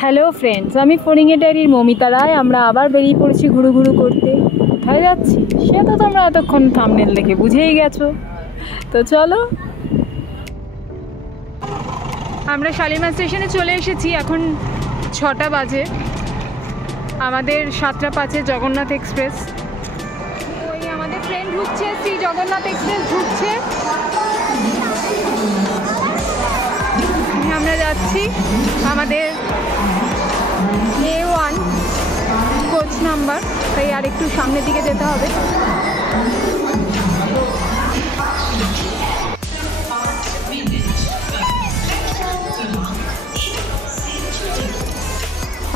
Hello friends, আমি ফড়িংয়ের ডায়েরির মমিতা রায়। আমরা আবার বেরিয়ে পড়েছি ঘুরু ঘুরু করতে। কোথায় যাচ্ছি সে তো তোমরা এতক্ষণ থাম্বনেল দেখে বুঝেই গেছো। তো চলো, আমরা শালিমার স্টেশনে চলে এসেছি। এখন 6টা বাজে। আমাদের 7টা 5-এ জগন্নাথ এক্সপ্রেস। ওই আমাদের ট্রেন ঢুকছে, শ্রী জগন্নাথ এক্সপ্রেস ঢুকছে। আমরা যাচ্ছি আমাদের A1 কোচ নাম্বার, তাই আর একটু সামনের দিকে যেতে হবে।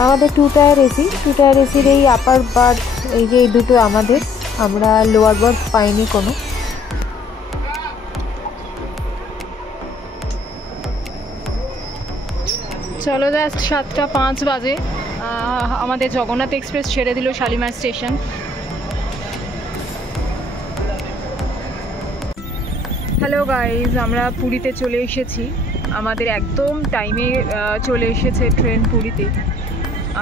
আমাদের 2 টায়ার এসির এই আপার বার্থ, এই যে এই দুটো আমাদের, আমরা লোয়ার বার্থ পাইনি কোনো। চলো, জাস্ট 7টা 5 বাজে আমাদের জগন্নাথ এক্সপ্রেস ছেড়ে দিল শালিমার স্টেশন। হ্যালো গাইজ, আমরা পুরীতে চলে এসেছি। আমাদের একদম টাইমে চলে এসেছে ট্রেন পুরীতে।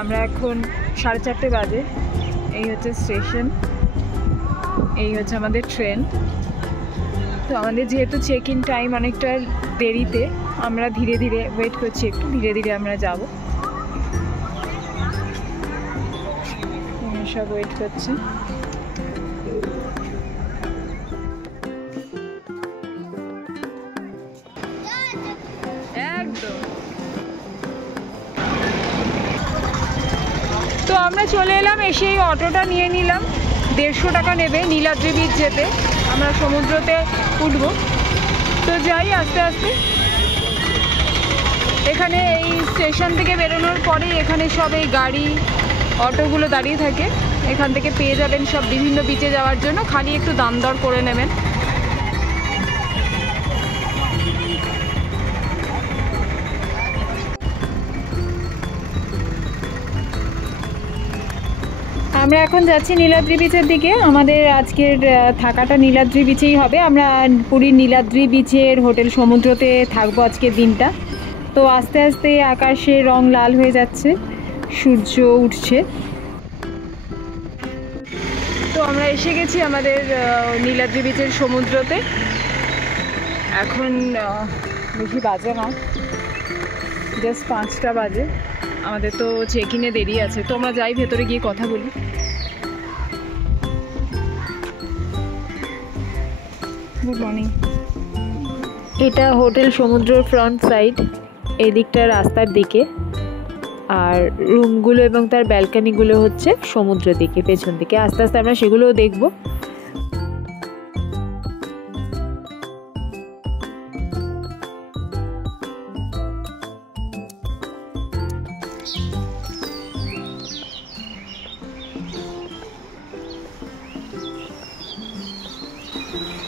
আমরা এখন 4:30 বাজে। এই হচ্ছে স্টেশন, এই হচ্ছে আমাদের ট্রেন। তো আমাদের যেহেতু চেক ইন টাইম অনেকটা দেরিতে, আমরা ধীরে ধীরে ওয়েট করছি, একটু ধীরে ধীরে আমরা যাব। সব ওয়েট করছে। একদম। তো আমরা চলে এলাম, এসে এই অটোটা নিয়ে নিলাম। 150 টাকা নেবে নীলাদ্রি বিচ যেতে। আমরা সমুদ্রতে উঠব। তো যাই আস্তে আস্তে। এখানে এই স্টেশন থেকে বেরোনোর পরেই এখানে সব এই গাড়ি অটোগুলো দাঁড়িয়ে থাকে। এখান থেকে পেয়ে যাবেন সব বিভিন্ন বিচে যাওয়ার জন্য, খালি একটু দাম দর করে নেবেন। আমরা এখন যাচ্ছি নীলাদ্রি বিচের দিকে। আমাদের আজকের থাকাটা নীলাদ্রি বিচেই হবে। আমরা পুরীর নীলাদ্রি বিচের হোটেল সমুদ্রতে থাকবো আজকের দিনটা। তো আস্তে আস্তে আকাশে রং লাল হয়ে যাচ্ছে, সূর্য উঠছে। তো আমরা এসে গেছি আমাদের নীলাদ্রি বিচের সমুদ্রতে। এখন বেশি বাজে না, জাস্ট 5টা বাজে। আমাদের তো চেক ইনে দেরি আছে। তো আমরা যাই, ভেতরে গিয়ে কথা বলি। Good morning. এটা হোটেল সমুদ্রের ফ্রন্ট সাইড, এই দিকটা রাস্তার দিকে। আর রুমগুলো এবং তার ব্যালকানিগুলো হচ্ছে সমুদ্রের দিকে, পেছন দিকে। আস্তে আস্তে আমরা সেগুলোও দেখব।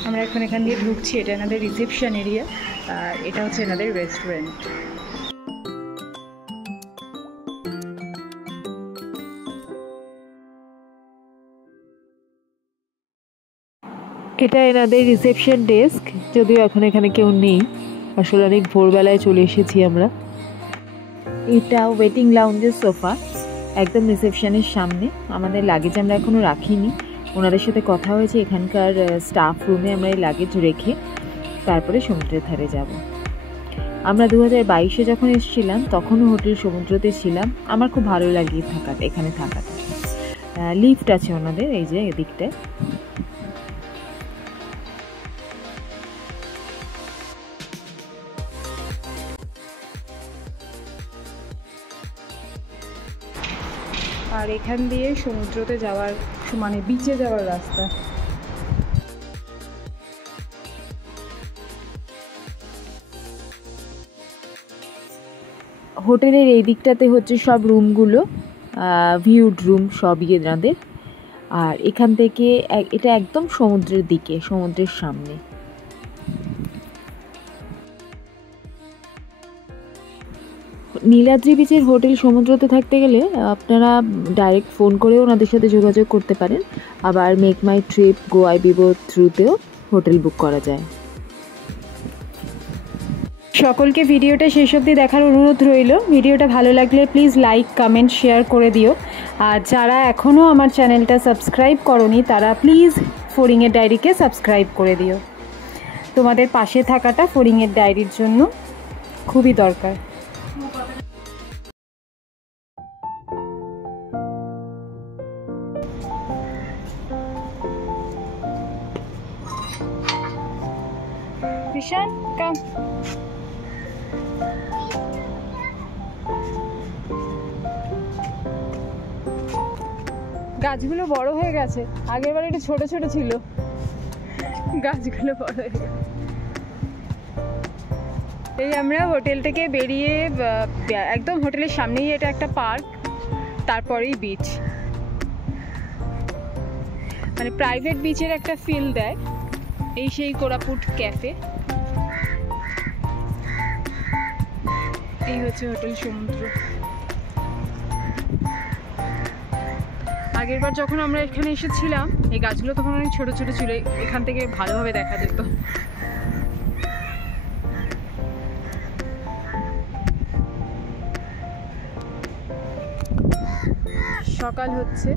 আমরা এখন এখান দিয়ে ঢুকছি। এটা এনাদের রিসেপশন এরিয়া, আর এটা হচ্ছে এনাদের রেস্টুরেন্ট। এটা এনাদের রিসেপশন ডেস্ক, যদিও এখন এখানে কেউ নেই। আসলে অনেক ভোরবেলায় চলে এসেছি আমরা। এটা ওয়েটিং লাউঞ্জের সোফা, একদম রিসেপশনের সামনে। আমাদের লাগেজ আমরা এখনও রাখিনি। ওনাদের সাথে কথা হয়েছে, এখানকার স্টাফ রুমে আমরা এই লাগেজ রেখে তারপরে সমুদ্রের ধারে যাব। আমরা 2022-এ যখন এসেছিলাম তখনও হোটেল সমুদ্রতে ছিলাম। আমার খুব ভালো লাগে এখানে থাকাটা। লিফট আছে ওনাদের, এই যে এদিকটায়। আর এখান দিয়ে সমুদ্রতে যাওয়ার, মানে বিচে যাওয়ার রাস্তা। হোটেলের এই দিকটাতে হচ্ছে সব রুমগুলো, ভিউড রুম সবই এনাদের। আর এখান থেকে এটা একদম সমুদ্রের দিকে, সমুদ্রের সামনে। নীলাদ্রি বিচের হোটেল সমুদ্রতে থাকতে গেলে আপনারা ডাইরেক্ট ফোন করে ওনাদের সাথে যোগাযোগ করতে পারেন। আবার Make My Trip, Goibibo থ্রুতেও হোটেল বুক করা যায়। সকলকে ভিডিওটা শেষ অবধি দেখার অনুরোধ রইল। ভিডিওটা ভালো লাগলে প্লিজ লাইক, কমেন্ট, শেয়ার করে দিও। আর যারা এখনও আমার চ্যানেলটা সাবস্ক্রাইব করনি তারা প্লিজ ফড়িংয়ের ডায়েরিকে সাবস্ক্রাইব করে দিও। তোমাদের পাশে থাকাটা ফড়িংয়ের ডায়েরির জন্য খুবই দরকার। Rishan, come. গাছগুলো বড় হয়ে গেছে, আগের বার একটু ছোট ছোট ছিল, গাছগুলো বড় হয়ে গেছে। এই আমরা হোটেল থেকে বেরিয়ে একদম হোটেলের সামনেই এটা একটা পার্ক, তারপরেই বিচ, মানে প্রাইভেট বিচের একটা ফিল দেয়। এই সেই কোরাপুট ক্যাফে, এই হচ্ছে হোটেল সমুদ্র। আগের বার যখন আমরা এখানে এসেছিলাম এই গাছগুলো তখন অনেক ছোট ছোট ছিল, এখান থেকে ভালোভাবে দেখা যেত। সকাল হচ্ছে,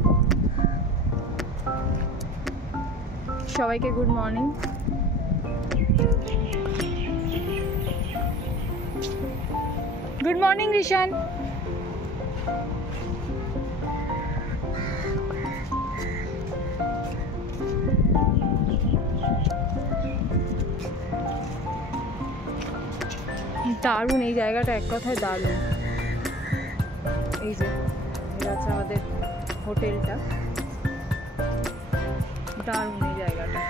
সবাইকে good morning. Good morning Rishan. দারুণ এই জায়গাটা, এক কথায় দারুণ। এই যে আছে আমাদের হোটেলটা, দারুণ এই জায়গাটা।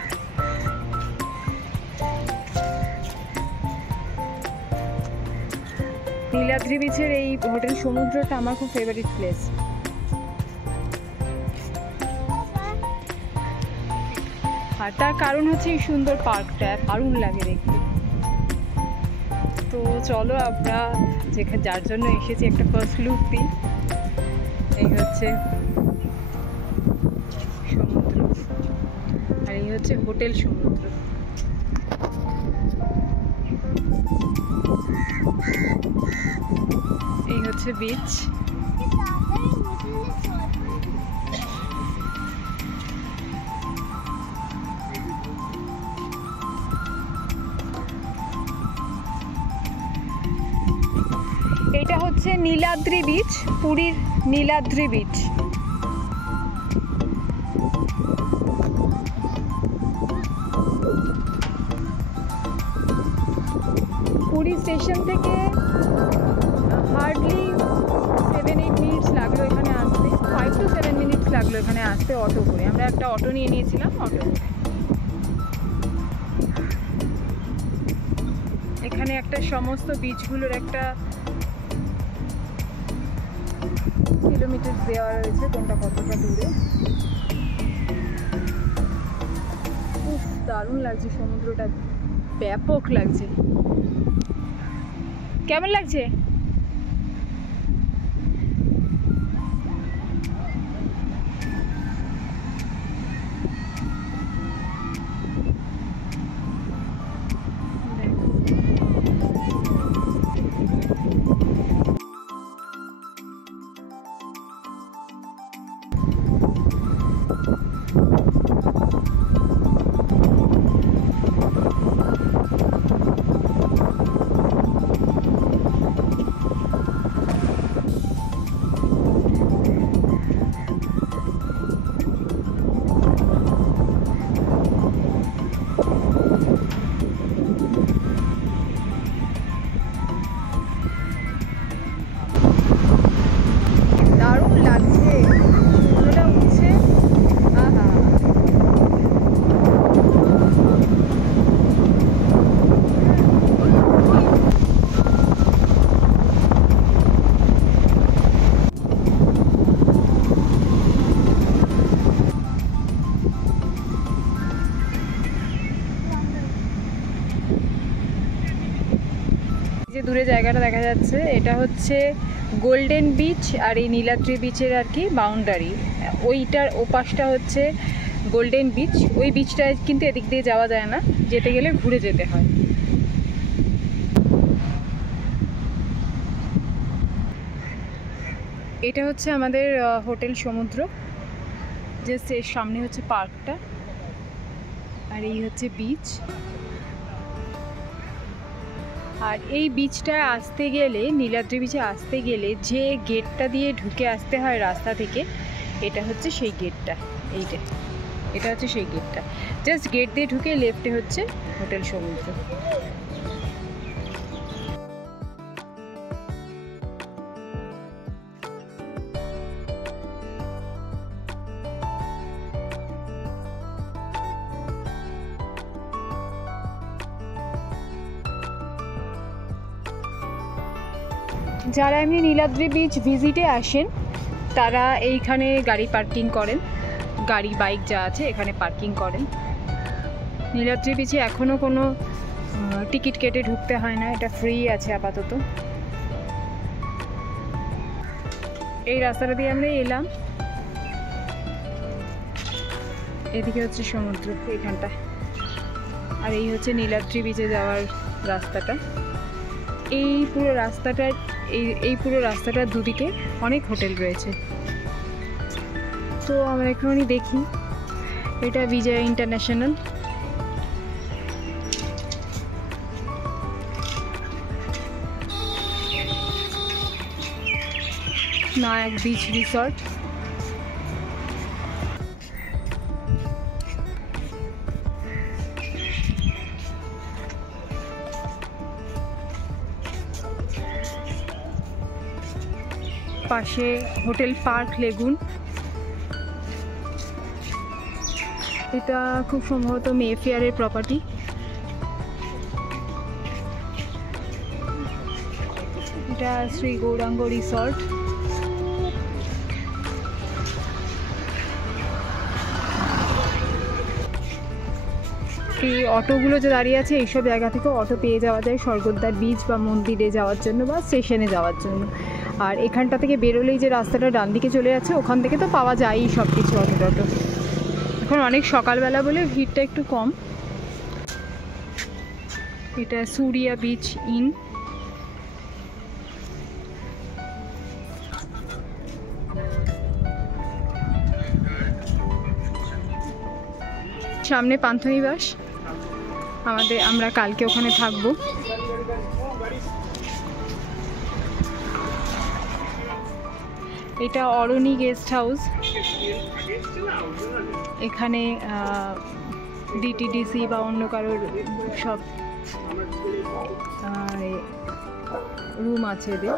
নীলাদ্রি বিচের এই হোটেল সমুদ্রটা আমার খুব ফেভারিট প্লেস। আর তার কারণ হচ্ছে এই সুন্দর পার্কটা, দারুণ লাগে দেখতে। তো চলো আমরা যেখানে যার জন্য এসেছি একটা ফার্স্ট লুক দিই। এই হচ্ছে সমুদ্র আর এই হচ্ছে হোটেল সমুদ্র। এই হচ্ছে বিচ। এটা হচ্ছে নীলাদ্রি বিচ, পুরীর নীলাদ্রি বিচ। পুরী স্টেশন থেকে হার্ডলি 7-8 মিনিটস লাগলো এখানে আসতে, 5 to 7 মিনিটস লাগলো এখানে আসতে অটো করে। আমরা একটা অটো নিয়ে নিয়েছিলাম, অটো করে। এখানে একটা সমস্ত বিচগুলোর একটা কিলোমিটার দেওয়া রয়েছে, কোনটা কতটা দূরে। উফ, দারুণ লাগছে সমুদ্রটা, ব্যাপক লাগছে। কেমন লাগছে? যে দূরে জায়গাটা দেখা যাচ্ছে এটা হচ্ছে গোল্ডেন বিচ, আর এই নীলাদ্রি বিচের আর কি বাউন্ডারি। ওইটার ওপাশটা হচ্ছে গোল্ডেন বিচ। ওই বিচটা কিন্তু এদিক দিয়ে যাওয়া যায় না, যেতে গেলে ঘুরে যেতে হয়। এটা হচ্ছে আমাদের হোটেল সমুদ্র, জাস্ট এর সামনে হচ্ছে পার্কটা, আর এই হচ্ছে বিচ। আর এই বিচটায় আসতে গেলে, নীলাদ্রি বিচে আসতে গেলে যে গেটটা দিয়ে ঢুকে আসতে হয় রাস্তা থেকে, এটা হচ্ছে সেই গেটটা। এটা হচ্ছে সেই গেটটা। জাস্ট গেট দিয়ে ঢুকে লেফটে হচ্ছে হোটেল সমুদ্র। যারা এমনি নীলাদ্রি বিচ ভিজিটে আসেন তারা এইখানে গাড়ি পার্কিং করেন, গাড়ি বাইক যা আছে এখানে পার্কিং করেন। নীলাদ্রি বিচে এখনও কোনো টিকিট কেটে ঢুকতে হয় না, এটা ফ্রি আছে আপাতত। এই রাস্তাটা দিয়ে আমরা এলাম, এদিকে হচ্ছে সমুদ্র এইখানটা, আর এই হচ্ছে নীলাদ্রি বিচে যাওয়ার রাস্তাটা। এই পুরো রাস্তাটার দুদিকে অনেক হোটেল রয়েছে। তো আমরা এখানে দেখি, এটা বিজয়া ইন্টারন্যাশনাল। নায়ক বিচ রিসর্ট। পাশে হোটেল পার্ক লেগুন, এটা খুব সম্ভবত মেফেয়ারের প্রপার্টি। এটা শ্রী গৌরাঙ্গ রিসর্ট। এই অটোগুলো যে দাঁড়িয়ে আছে এইসব জায়গা থেকে অটো পেয়ে যাওয়া যায় স্বর্গদ্বার বিচ বা মন্দিরে যাওয়ার জন্য বা স্টেশনে যাওয়ার জন্য। আর এখানটা থেকে বেরোলেই যে রাস্তাটা ডান দিকে চলে যাচ্ছে ওখান থেকে তো পাওয়া যায়ই সব কিছু অটো টটো। এখন অনেক সকালবেলা বলে ভিড়টা একটু কম। এটা সুরিয়া বিচ ইন। সামনে পান্থনিবাস, আমরা কালকে ওখানে থাকবো। এটা অরণি গেস্ট হাউস, এখানে ডিটিডিসি বা অন্য কারোর সব রুম আছে এদের।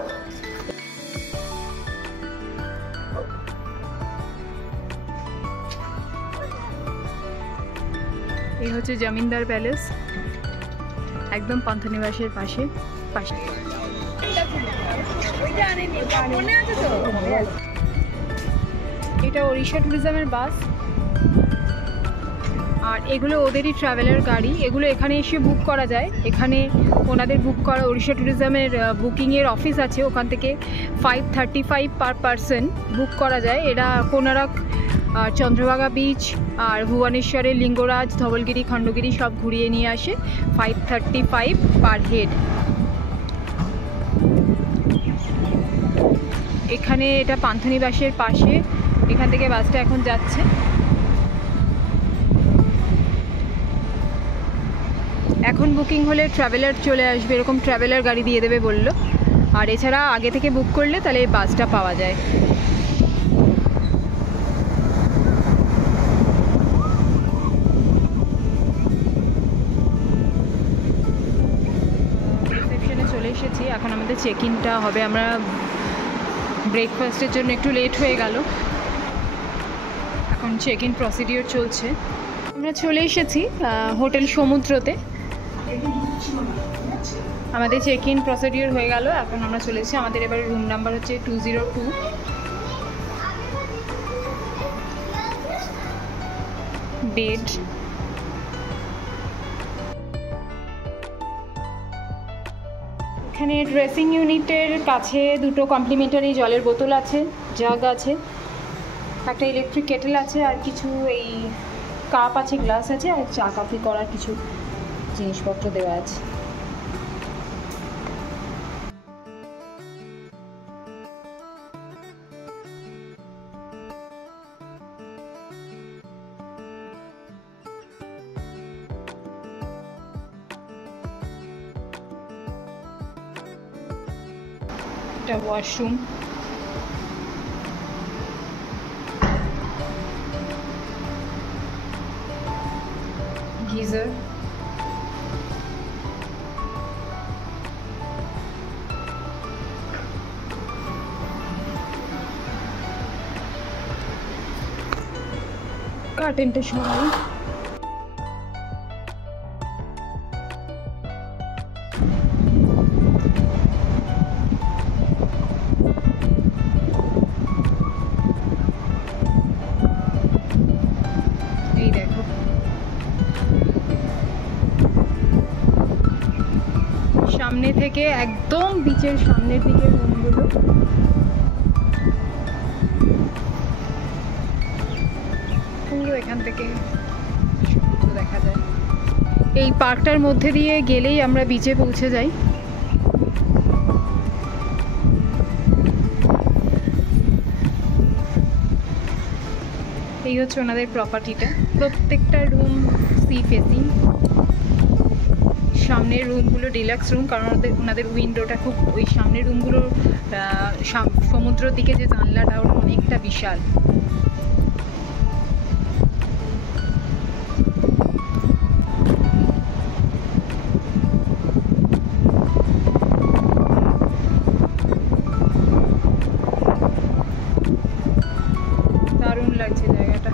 এই হচ্ছে জমিদার প্যালেস, একদম পান্থনিবাসের পাশে। এটা ওড়িশা ট্যুরিজমের বাস, আর এগুলো ওদেরই ট্রাভেলার গাড়ি। এগুলো এখানে এসে বুক করা যায়, এখানে ওনাদের বুক করা ওড়িশা ট্যুরিজমের বুকিংয়ের অফিস আছে, ওখান থেকে 535 পার পারসন বুক করা যায়। এরা কোনারক, চন্দ্রভাগা বিচ আর ভুবনেশ্বরের লিঙ্গরাজ, ধবলগিরি, খণ্ডগিরি সব ঘুরিয়ে নিয়ে আসে। 535 পার হেড। এখানে এটা পান্থনিবাসের পাশে, এখান থেকে বাসটা এখন যাচ্ছে। এখন বুকিং হলে ট্রাভেলার চলে আসবে, এরকম ট্রাভেলার গাড়ি দিয়ে দেবে বললো। আর এছাড়া আগে থেকে বুক করলে তাহলে এই বাসটা পাওয়া যায়। রিসেপশনে চলে এসেছি, এখন আমাদের চেক ইনটা হবে। আমরা ব্রেকফাস্টের জন্য একটু লেট হয়ে গেল, এখন চেক ইন প্রসিডিওর চলছে। আমরা চলে এসেছি হোটেল সমুদ্রতে, আমাদের চেক ইন প্রসিডিওর হয়ে গেল, এখন আমরা চলে এসেছি। আমাদের এবার রুম নাম্বার হচ্ছে 202 বেড। এখানে ড্রেসিং ইউনিটের কাছে দুটো কমপ্লিমেন্টারি জলের বোতল আছে, জাগ আছে, একটা ইলেকট্রিক কেটেল আছে, আর কিছু এই কাপ আছে, গ্লাস আছে, আর চা কফি করার কিছু জিনিসপত্র দেওয়া আছে। একটা ওয়াশরুম, গিজার, কার্টেনটা সরাই। এই দেখো সামনে থেকে একদম বিচের সামনের দিকে রুমগুলো, পুরো এখান থেকে সমুদ্র দেখা যায়। এই পার্কটার মধ্যে দিয়ে গেলেই আমরা বিচে পৌঁছে যাই। এই হচ্ছে ওনাদের প্রপার্টিটা, প্রত্যেকটা রুম সি ফেসিং। সামনের রুমগুলো ডিলাক্স রুম, কারণ ওনাদের উইন্ডোটা খুব, ওই সামনের রুমগুলোর সমুদ্রের দিকে যে জানলাটা ওটা অনেকটা বিশাল। দারুণ লাগছে জায়গাটা।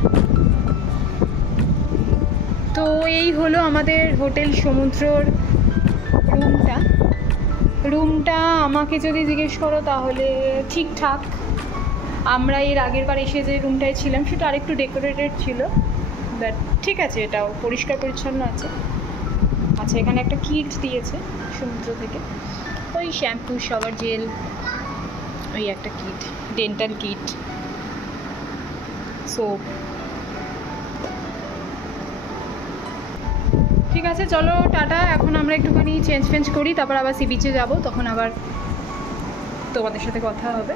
তো এই হলো আমাদের হোটেল সমুদ্রর রুমটা আমাকে যদি জিজ্ঞেস করো তাহলে ঠিকঠাক। আমরা এর আগের বার এসে যে রুমটায় ছিলাম সেটা আরেকটু ডেকোরেটেড ছিল, বাট ঠিক আছে, এটাও পরিষ্কার পরিচ্ছন্ন আছে। আচ্ছা, এখানে একটা কিট দিয়েছে সমুদ্র থেকে, ওই শ্যাম্পু, শাওয়ার জেল, ওই একটা কিট, ডেন্টাল কিট, সোপ। ঠিক আছে, চলো টাটা। এখন আমরা একটুখানি চেঞ্জ করি, তারপর আবার সি বিচে যাবো, তখন আবার তোমাদের সাথে কথা হবে।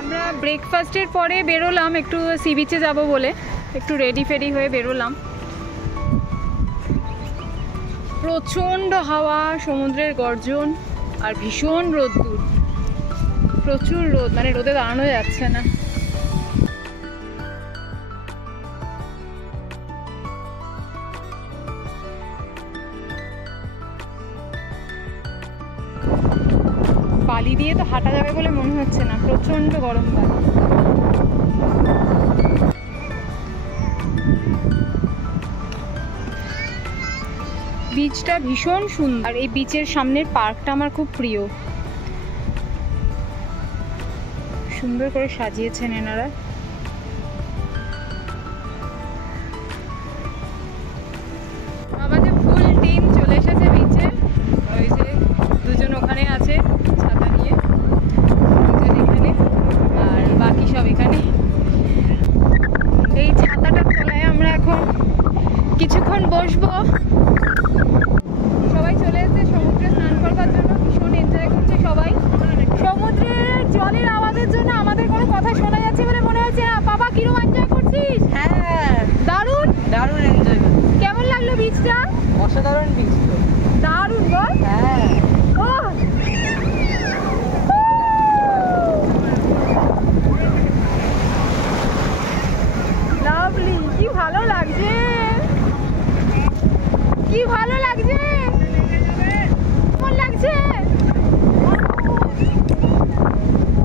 আমরা ব্রেকফাস্টের পরে বেরোলাম একটু সি বিচে যাবো বলে, একটু রেডি ফেডি হয়ে বেরোলাম। প্রচণ্ড হাওয়া, সমুদ্রের গর্জন, আর ভীষণ রোদ্দুর, প্রচুর রোদ, মানে রোদে দাঁড়ানো যাচ্ছে না। বালি দিয়ে তো হাঁটা যাবে বলে মনে হচ্ছে না, প্রচণ্ড গরম বালি। বিচটা ভীষণ সুন্দর, আর এই বিচের সামনের পার্কটা আমার খুব প্রিয়। সুন্দর করে সাজিয়েছেন এনারা। আমাদের ফুল টিম চলে এসেছে বিচে, ওই যে দুজন ওখানে আছে ছাতা নিয়ে, দুজন এখানে, আর বাকি সব এখানে। এই ছাতাটার তলায় আমরা এখন কিছুক্ষণ বসবো। সবাই চলে এসেছে সমুদ্রে স্নান করবার জন্য, ভীষণ এনজয় করছে সবাই। সমুদ্রের জলের আওয়াজের জন্য আমাদের কোনো কথা শোনা যাচ্ছে বলে মনে হচ্ছে। বাবা, কিরকম এনজয় করছিস? হ্যাঁ, দারুণ দারুণ এনজয়। কেমন লাগলো বিচটা? অসাধারণ বিচ তো। দারুণ বল। হ্যাঁ, ওহ, লাভলি, কি ভালো লাগছে, কি ভালো লাগছে, কেমন লাগছে?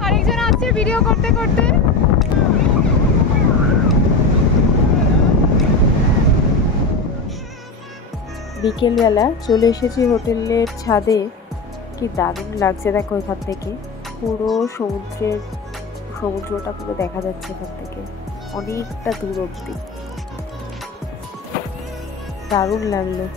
আরেকজন আছে ভিডিও করতে করতে। বিকেলবেলা চলে এসেছি হোটেলের ছাদে। কি দারুণ লাগছে দেখো, এখান থেকে পুরো সমুদ্রটা পুরো দেখা যাচ্ছে এখান থেকে অনেকটা দূর অব্দি। দারুণ লাগলো।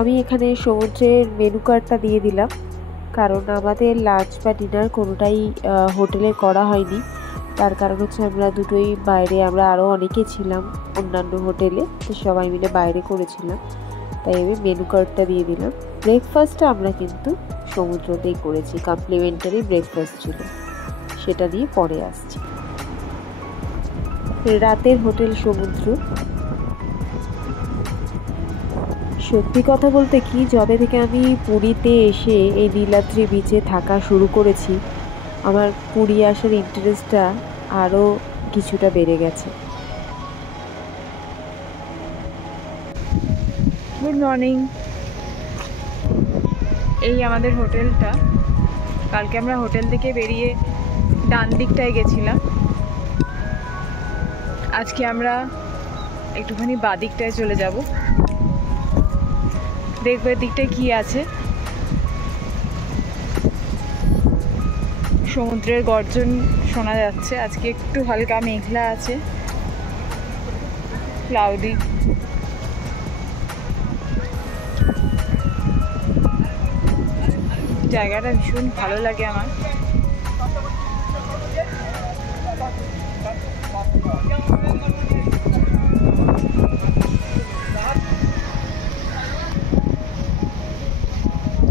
আমি এখানে সমুদ্রের মেনু কার্ডটা দিয়ে দিলাম, কারণ আমাদের লাঞ্চ বা ডিনার কোনোটাই হোটেলে করা হয়নি। তার কারণ হচ্ছে আমরা দুটোই বাইরে, আমরা আরও অনেকে ছিলাম অন্যান্য হোটেলে, তো সবাই মিলে বাইরে করেছিলাম, তাই আমি মেনু কার্ডটা দিয়ে দিলাম। ব্রেকফাস্টটা আমরা কিন্তু সমুদ্রতেই করেছি, কমপ্লিমেন্টারি ব্রেকফাস্ট ছিল, সেটা দিয়ে পরে আসছি। রাতের হোটেল সমুদ্র। সত্যি কথা বলতে কি, যবে থেকে আমি পুরীতে এসে এই নীলাদ্রি বিচে থাকা শুরু করেছি, আমার পুরী আসার ইন্টারেস্টটা আরও কিছুটা বেড়ে গেছে। Good morning. এই আমাদের হোটেলটা। কালকে আমরা হোটেল থেকে বেরিয়ে ডান দিকটায় গেছিলাম, আজকে আমরা একটুখানি বাঁ দিকটায় চলে যাব, দেখবো দিকটায় কি আছে। সমুদ্রের গর্জন শোনা যাচ্ছে। আজকে একটু হালকা মেঘলা আছে, ক্লাউডি। জায়গাটা ভীষণ ভালো লাগে আমার।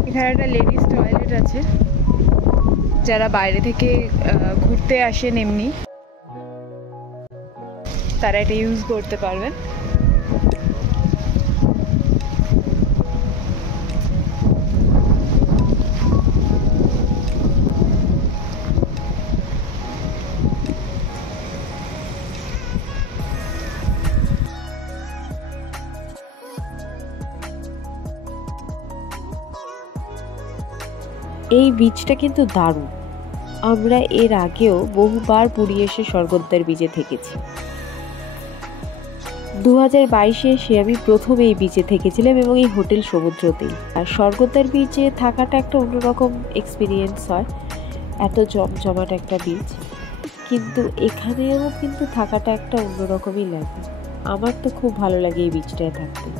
এখানে একটা লেডিস টয়লেট আছে, যারা বাইরে থেকে ঘুরতে আসেন এমনি তারা এটা ইউজ করতে পারবেন। এই বীচটা কিন্তু দারুণ। আমরা এর আগেও বহুবার পুরী এসে স্বর্গদ্বার বিচে থেকেছি। 2022-এ এসে আমি প্রথম এই বিচে থেকেছিলাম এবং এই হোটেল সমুদ্রতেই। আর স্বর্গদ্বার বিচে থাকাটা একটা অন্যরকম এক্সপিরিয়েন্স হয়, এত জমজমাট একটা বিচ, কিন্তু এখানেও কিন্তু থাকাটা একটা অন্যরকমই লাগে। আমার তো খুব ভালো লাগে এই বিচটায় থাকতে।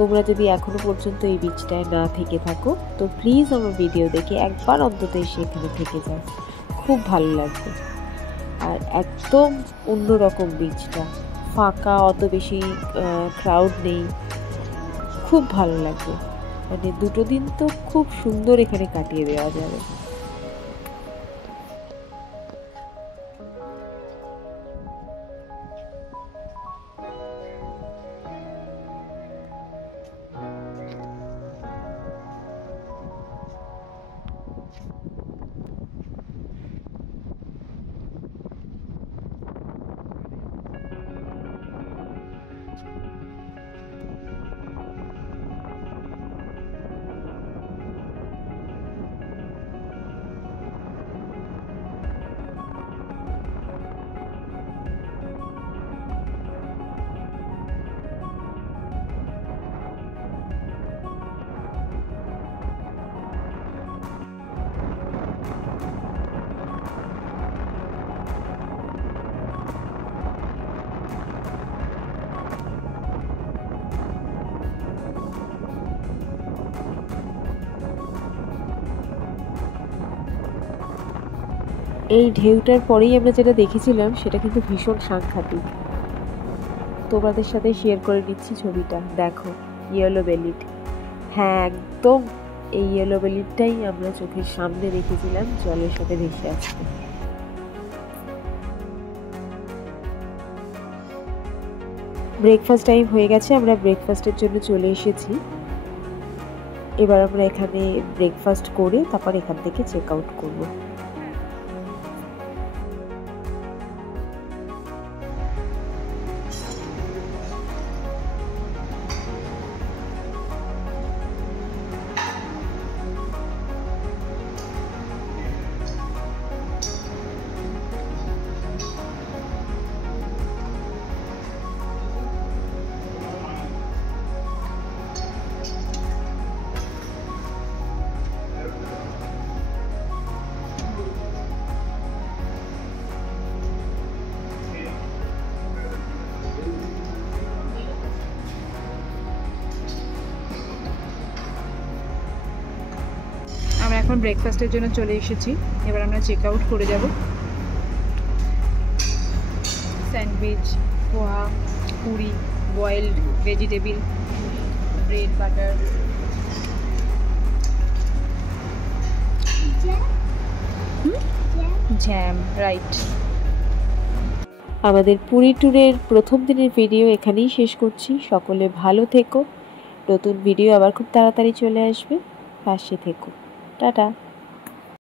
তোমরা যদি এখনো পর্যন্ত এই বিচটায় না থেকে থাকো তো প্লিজ আমার ভিডিও দেখে একবার অন্তত এসে এখানে থেকে যাও, খুব ভালো লাগবে। আর একদম অন্যরকম বিচটা, ফাঁকা, অত বেশি ক্রাউড নেই, খুব ভালো লাগবে। মানে 2 দিন তো খুব সুন্দর এখানে কাটিয়ে দেওয়া যাবে। এই ঢেউটার পরেই আমরা যেটা দেখেছিলাম সেটা কিন্তু ভীষণ সাংঘাতিক। তোমাদের সাথে শেয়ার করে নিচ্ছি ছবিটা, দেখো ইয়েলো বেলিড। হ্যাঁ, একদম এই ইয়েলো বেলিডটাই আমরা চোখের সামনে দেখেছিলাম জলের সাথে ভেসে আসতে। ব্রেকফাস্ট টাইম হয়ে গেছে, আমরা ব্রেকফাস্টের জন্য চলে এসেছি। এবার আমরা এখানে ব্রেকফাস্ট করে তারপর এখান থেকে চেক আউট করবো। আমরা এখন ব্রেকফাস্টের জন্য চলে এসেছি, এবার আমরা চেক আউট করে যাব। Sandwich, poha, puri, boiled vegetable, bread, butter, jam, right. আমাদের পুরী ট্যুরের প্রথম দিনের ভিডিও এখানেই শেষ করছি। সকলে ভালো থেকো, নতুন ভিডিও আবার খুব তাড়াতাড়ি চলে আসবে, পাশে থেকো, টাটা।